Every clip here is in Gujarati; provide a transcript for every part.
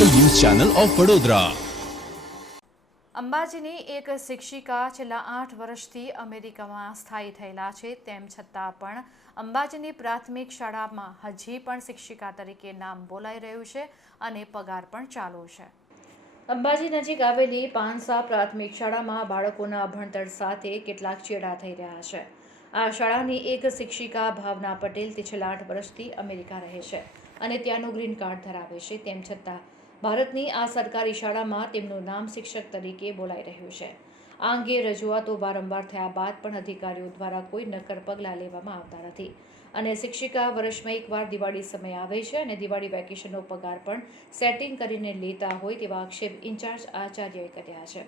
Channel of Vadodara. અંબાજીની એક શિક્ષિકા છેલ્લા આઠ વર્ષથી અમેરિકામાં સ્થાયી થયેલા છે તેમ છતાં પણ અંબાજીની પ્રાથમિક શાળામાં હજી પણ શિક્ષિકા તરીકે નામ બોલાઈ રહ્યું છે અને પગાર પણ ચાલુ છે. અંબાજી નજીક આવેલી પાનસા પ્રાથમિક શાળામાં બાળકોના ભણતર સાથે કેટલાક ચેડા થઈ રહ્યા છે. આ શાળાની એક શિક્ષિકા ભાવના પટેલ તે છેલ્લા આઠ વર્ષથી અમેરિકા રહે છે અને ત્યાંનું ગ્રીન કાર્ડ ધરાવે છે તેમ છતાં ભારતની આ સરકારી શાળામાં તેમનું નામ શિક્ષક તરીકે બોલાઈ રહ્યું છે. આ અંગે રજૂઆતો વારંવાર થયા બાદ પણ અધિકારીઓ દ્વારા કોઈ નક્કર પગલાં લેવામાં આવતા નથી. અને શિક્ષિકા વર્ષમાં એકવાર દિવાળી સમય આવે છે અને દિવાળી વેકેશનનો પગાર પણ સેટિંગ કરીને લેતા હોય તેવા આક્ષેપ ઇન્ચાર્જ આચાર્યએ કર્યા છે.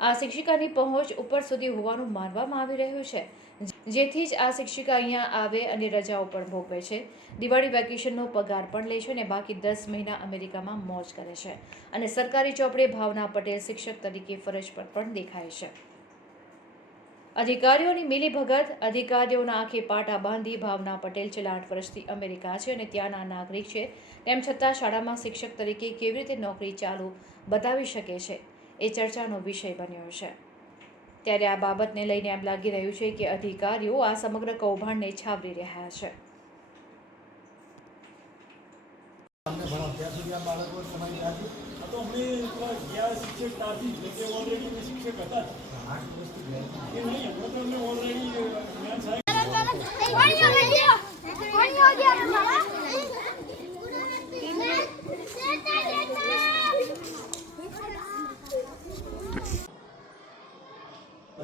આ શિક્ષિકાની પહોંચ ઉપર સુધી હોવાનું માનવામાં આવી રહ્યું છે. જેથી જ આ શિક્ષિકા અહીંયા આવે અને રજાઓ પણ ભોગવે છે. દિવાળી વેકેશનનો પગાર પણ લે છે અને બાકી દસ મહિના અમેરિકામાં મોજ કરે છે. અને સરકારી ચોપડે ભાવના પટેલ શિક્ષક તરીકે ફરજ પર પણ દેખાય છે. અધિકારીઓની મિલીભગત, અધિકારીઓના આંખે પાટા બાંધી ભાવના પટેલ છેલ્લા આઠ વર્ષથી અમેરિકા છે અને ત્યાંના નાગરિક છે. તેમ છતાં શાળામાં શિક્ષક તરીકે કેવી રીતે નોકરી ચાલુ બતાવી શકે છે? એ ચર્ચાનો વિષય બન્યો છે. ત્યારે આ બાબતને લઈને એમ લાગી રહ્યું છે કે અધિકારીઓ આ સમગ્ર કૌભાંડને છાવરી રહ્યા છે. તો અમે ગયા શિક્ષક ત્યાંથી જ ઓલરેડી શિક્ષક હતા જ. આઠ વર્ષથી ગયા એ નહીં હમણાં તો અમને ઓલરેડી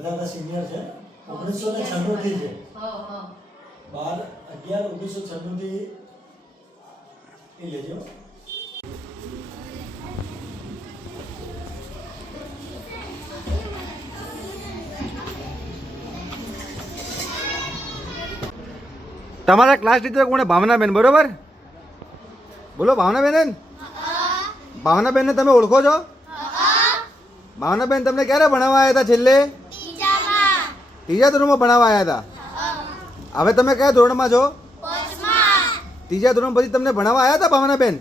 બધા હતા સિનિયર છે ઓગણીસો ને છન્નું થી છે. બાર અગિયાર ઓગણીસો છન્નું થી એ લેજો. તમારા ક્લાસ ટીચર કોણે ભાવનાબેન બરોબર? બોલો ભાવનાબેન. ભાવનાબેનને તમે ઓળખો છો? ભાવનાબેન તમને ક્યારે ભણાવવા આવ્યા હતા છેલ્લે? ત્રીજા ધોરણમાં ભણાવવા આવ્યા હતા હવે તમે કયા ધોરણમાં છો? ત્રીજા ધોરણ પછી તમને ભણાવવા આવ્યા હતા ભાવનાબેન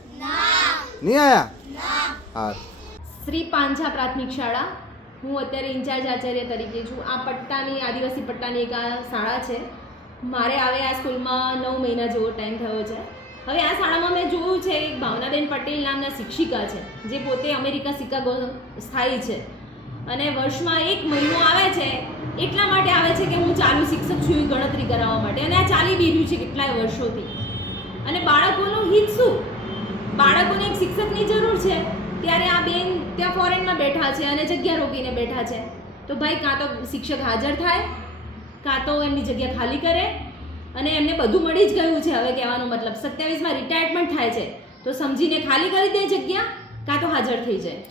નહીં આવ્યા હા. શ્રી પાંછા પ્રાથમિક શાળા. હું અત્યારે ઇન્ચાર્જ આચાર્ય તરીકે છું. આ પટ્ટાની આદિવાસી પટ્ટાની એક આ શાળા છે. મારે આવે આ સ્કૂલમાં નવ મહિના જેવો ટાઈમ થયો છે. હવે આ શાળામાં મેં જોયું છે એક ભાવનાબેન પટેલ નામના શિક્ષિકા છે જે પોતે અમેરિકા શિકાગો સ્થાયી છે. અને વર્ષમાં એક મહિનો આવે છે એટલા માટે આવે છે કે હું ચાલુ શિક્ષક છું એવી ગણતરી કરાવવા માટે. અને આ ચાલી બી રહ્યું છે કેટલાય વર્ષોથી. અને બાળકોનું હિત શું? બાળકોને એક શિક્ષકની જરૂર છે. ત્યારે આ બેન ત્યાં ફોરેનમાં બેઠા છે અને જગ્યા રોકીને બેઠા છે. તો ભાઈ, કાં તો શિક્ષક હાજર થાય, કાં તો એમની જગ્યા ખાલી કરે. અને એમને બધું મળી જ ગયું છે હવે કહેવાનો મતલબ. સત્યાવીસમાં રિટાયરમેન્ટ થાય છે. તો સમજીને ખાલી કરી દે જગ્યા, કાં તો હાજર થઈ જાય.